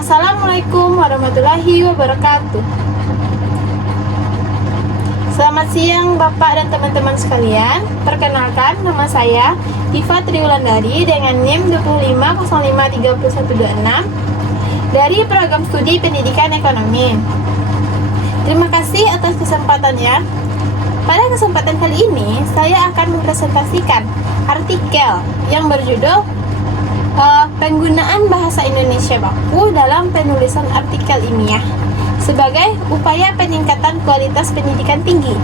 Assalamualaikum warahmatullahi wabarakatuh. Selamat siang Bapak dan teman-teman sekalian. Perkenalkan, nama saya Diva Triwulandari dengan NIM 25053126 dari Program Studi Pendidikan Ekonomi. Terima kasih atas kesempatannya. Pada kesempatan kali ini, saya akan mempresentasikan artikel yang berjudul Penggunaan Bahasa Indonesia Baku dalam Penulisan Artikel Ilmiah sebagai upaya peningkatan kualitas pendidikan tinggi.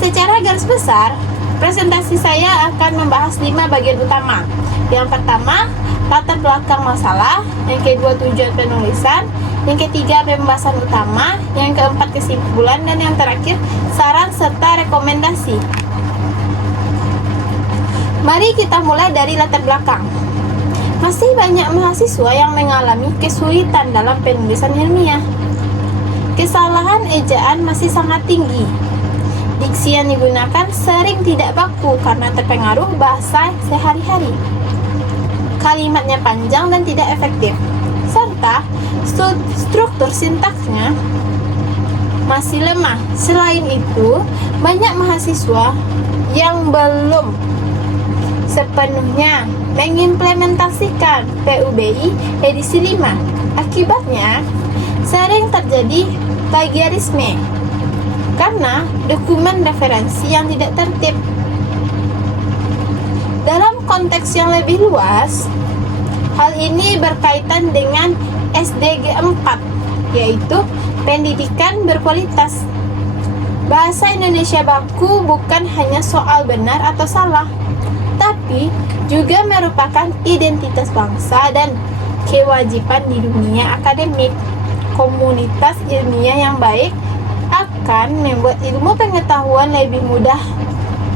Secara garis besar, presentasi saya akan membahas 5 bagian utama. Yang pertama, latar belakang masalah. Yang kedua, tujuan penulisan. Yang ketiga, pembahasan utama. Yang keempat, kesimpulan. Dan yang terakhir, saran serta rekomendasi. Mari kita mulai dari latar belakang. Masih banyak mahasiswa yang mengalami kesulitan dalam penulisan ilmiah. Kesalahan ejaan masih sangat tinggi. Diksi yang digunakan sering tidak baku karena terpengaruh bahasa sehari-hari. Kalimatnya panjang dan tidak efektif, serta struktur sintaksnya masih lemah. Selain itu, banyak mahasiswa yang belum sepenuhnya mengimplementasikan PUBI edisi 5. Akibatnya, sering terjadi plagiarisme karena dokumen referensi yang tidak tertib. Dalam konteks yang lebih luas, hal ini berkaitan dengan SDG 4, yaitu pendidikan berkualitas. Bahasa Indonesia baku bukan hanya soal benar atau salah, tapi juga merupakan identitas bangsa dan kewajiban di dunia akademik. Komunitas ilmiah yang baik akan membuat ilmu pengetahuan lebih mudah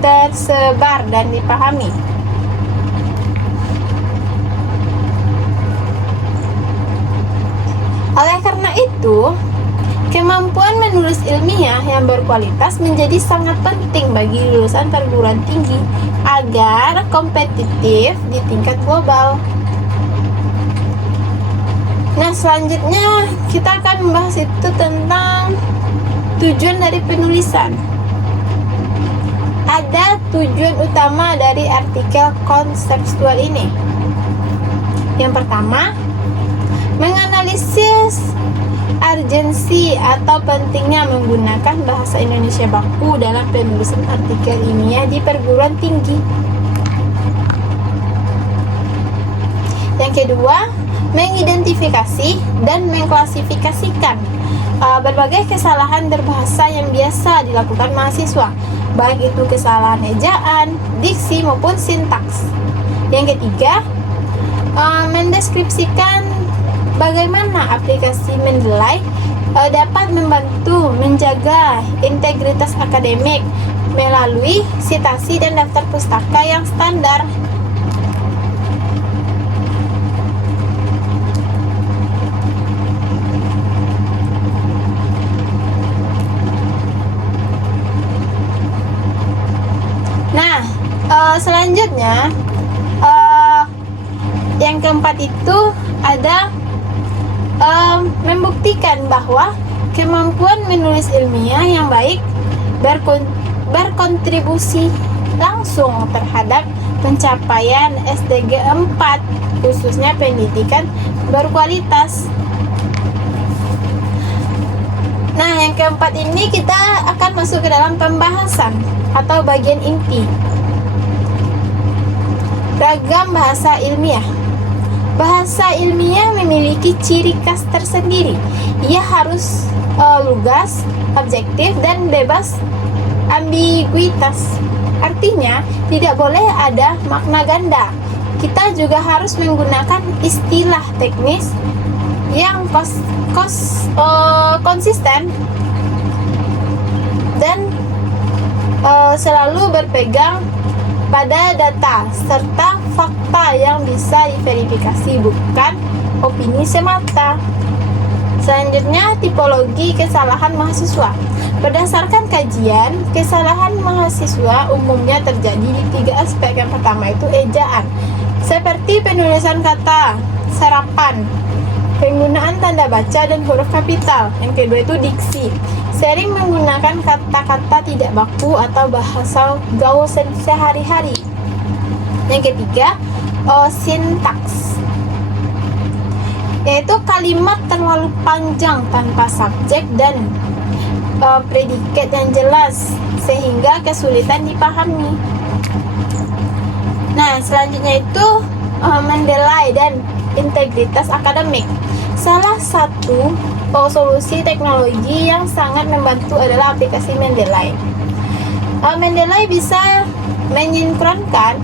tersebar dan dipahami. Oleh karena itu, kemampuan menulis ilmiah yang berkualitas menjadi sangat penting bagi lulusan perguruan tinggi agar kompetitif di tingkat global. Nah, selanjutnya kita akan membahas itu tentang tujuan dari penulisan. Ada tujuan utama dari artikel konseptual ini. Yang pertama, menganalisis urgensi atau pentingnya menggunakan bahasa Indonesia baku dalam penulisan artikel ilmiah di perguruan tinggi. Yang kedua, mengidentifikasi dan mengklasifikasikan berbagai kesalahan berbahasa yang biasa dilakukan mahasiswa, baik itu kesalahan ejaan, diksi maupun sintaks. Yang ketiga, mendeskripsikan bagaimana aplikasi Mendeley dapat membantu menjaga integritas akademik melalui sitasi dan daftar pustaka yang standar. Nah, selanjutnya yang keempat itu ada membuktikan bahwa kemampuan menulis ilmiah yang baik berkontribusi langsung terhadap pencapaian SDG 4, khususnya pendidikan berkualitas. Nah, yang keempat ini kita akan masuk ke dalam pembahasan atau bagian inti. Ragam bahasa ilmiah. Bahasa ilmiah memiliki ciri khas tersendiri. Ia harus lugas, objektif, dan bebas ambiguitas. Artinya, tidak boleh ada makna ganda. Kita juga harus menggunakan istilah teknis yang konsisten dan selalu berpegang pada data serta fakta yang bisa diverifikasi, bukan opini semata. Selanjutnya, tipologi kesalahan mahasiswa. Berdasarkan kajian, kesalahan mahasiswa umumnya terjadi di 3 aspek. Yang pertama itu ejaan, seperti penulisan kata serapan penggunaan tanda baca dan huruf kapital. Yang kedua itu diksi, sering menggunakan kata-kata tidak baku atau bahasa gaul sehari-hari. Yang ketiga, sintaks, yaitu kalimat terlalu panjang tanpa subjek dan predikat yang jelas sehingga kesulitan dipahami. Nah, selanjutnya itu Mendeley dan integritas akademik. Salah satu solusi teknologi yang sangat membantu adalah aplikasi Mendeley. Mendeley bisa menyinkronkan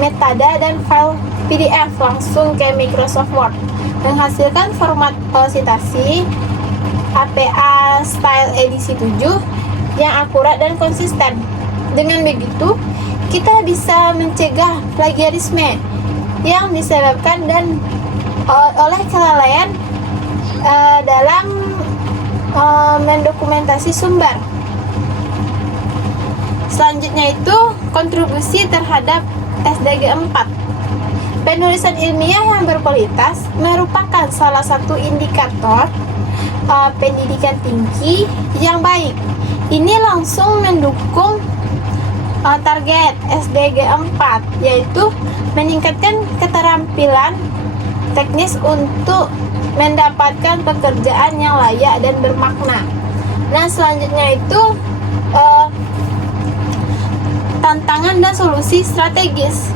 metadata dan file PDF langsung ke Microsoft Word, menghasilkan format citasi APA style edisi 7 yang akurat dan konsisten. Dengan begitu, kita bisa mencegah plagiarisme yang disebabkan oleh kelalaian dalam mendokumentasi sumber. Selanjutnya itu kontribusi terhadap SDG 4. Penulisan ilmiah yang berkualitas merupakan salah satu indikator pendidikan tinggi yang baik. Ini langsung mendukung target SDG 4, yaitu meningkatkan keterampilan teknis untuk mendapatkan pekerjaan yang layak dan bermakna. Nah, selanjutnya itu tantangan dan solusi strategis.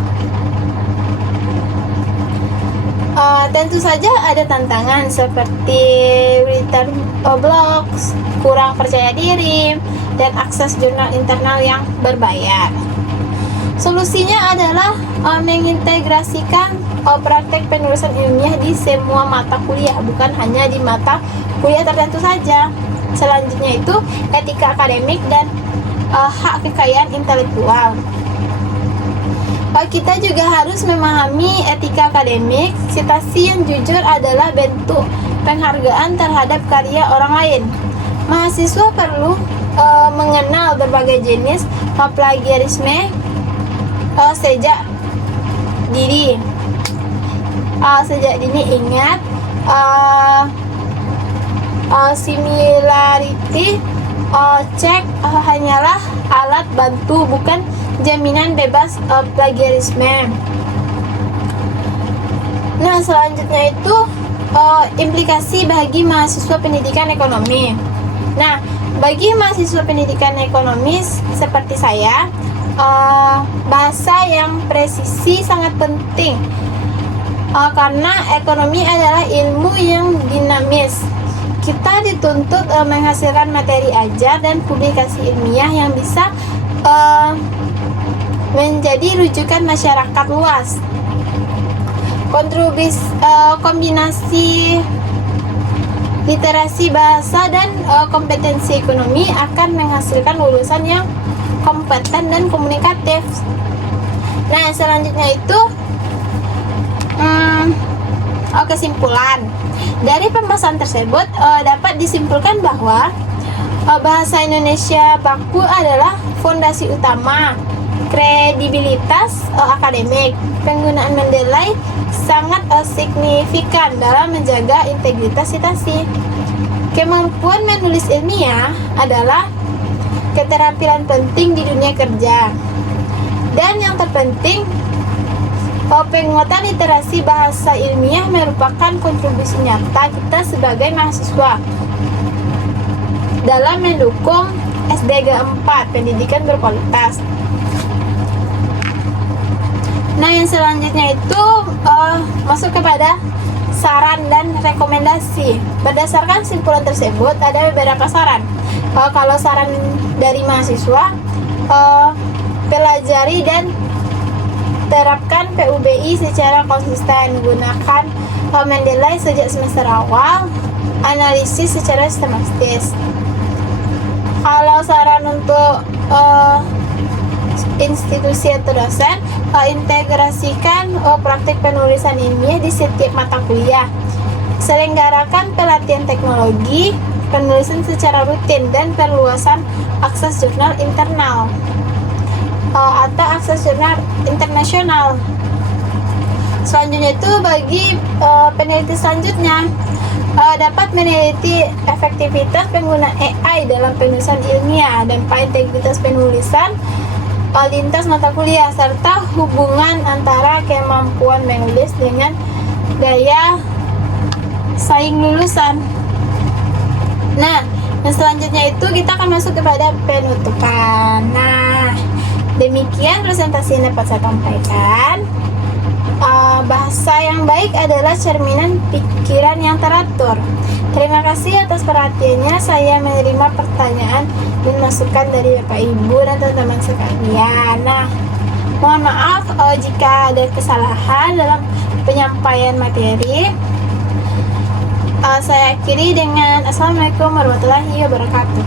Tentu saja ada tantangan seperti return blocks, kurang percaya diri, dan akses jurnal internal yang berbayar. Solusinya adalah mengintegrasikan praktek penulisan ilmiah di semua mata kuliah, bukan hanya di mata kuliah tertentu saja. Selanjutnya itu etika akademik dan hak kekayaan intelektual. Kita juga harus memahami etika akademik. Citasi yang jujur adalah bentuk penghargaan terhadap karya orang lain. Mahasiswa perlu mengenal berbagai jenis plagiarisme sejak dini. Ingat, similarity check hanyalah alat bantu, bukan jaminan bebas plagiarisme. Nah, selanjutnya itu implikasi bagi mahasiswa pendidikan ekonomi. Nah, bagi mahasiswa pendidikan ekonomis seperti saya, bahasa yang presisi sangat penting, karena ekonomi adalah ilmu yang dinamis. Kita dituntut menghasilkan materi ajar dan publikasi ilmiah yang bisa menjadi rujukan masyarakat luas. Kombinasi literasi bahasa dan kompetensi ekonomi akan menghasilkan lulusan yang kompeten dan komunikatif. Nah, selanjutnya itu kesimpulan. Dari pembahasan tersebut dapat disimpulkan bahwa bahasa Indonesia baku adalah fondasi utama kredibilitas akademik. Penggunaan Mendeley sangat signifikan dalam menjaga integritas citasi. Kemampuan menulis ilmiah adalah keterampilan penting di dunia kerja. Dan yang terpenting, penguatan literasi bahasa ilmiah merupakan kontribusi nyata kita sebagai mahasiswa dalam mendukung SDG 4, pendidikan berkualitas. Nah, yang selanjutnya itu masuk kepada saran dan rekomendasi. Berdasarkan simpulan tersebut, ada beberapa saran. Kalau saran dari mahasiswa, pelajari dan terapkan PUBI secara konsisten. Gunakan Mendeley sejak semester awal. Analisis secara sistematis. Kalau saran untuk institusi atau dosen, integrasikan praktik penulisan ilmiah di setiap mata kuliah. Selenggarakan pelatihan teknologi penulisan secara rutin dan perluasan akses jurnal internal atau akses jurnal internasional. Selanjutnya itu bagi peneliti selanjutnya dapat meneliti efektivitas penggunaan AI dalam penulisan ilmiah, dampak integritas penulisan lintas mata kuliah, serta hubungan antara kemampuan menulis dengan daya saing lulusan. Nah, yang selanjutnya itu kita akan masuk kepada penutupan. Nah, demikian presentasi yang dapat saya sampaikan. Bahasa yang baik adalah cerminan pikiran yang teratur. Terima kasih atas perhatiannya. Saya menerima pertanyaan dan masukan dari Bapak Ibu dan teman-teman sekalian. Nah, mohon maaf jika ada kesalahan dalam penyampaian materi. Saya akhiri dengan Assalamualaikum warahmatullahi wabarakatuh.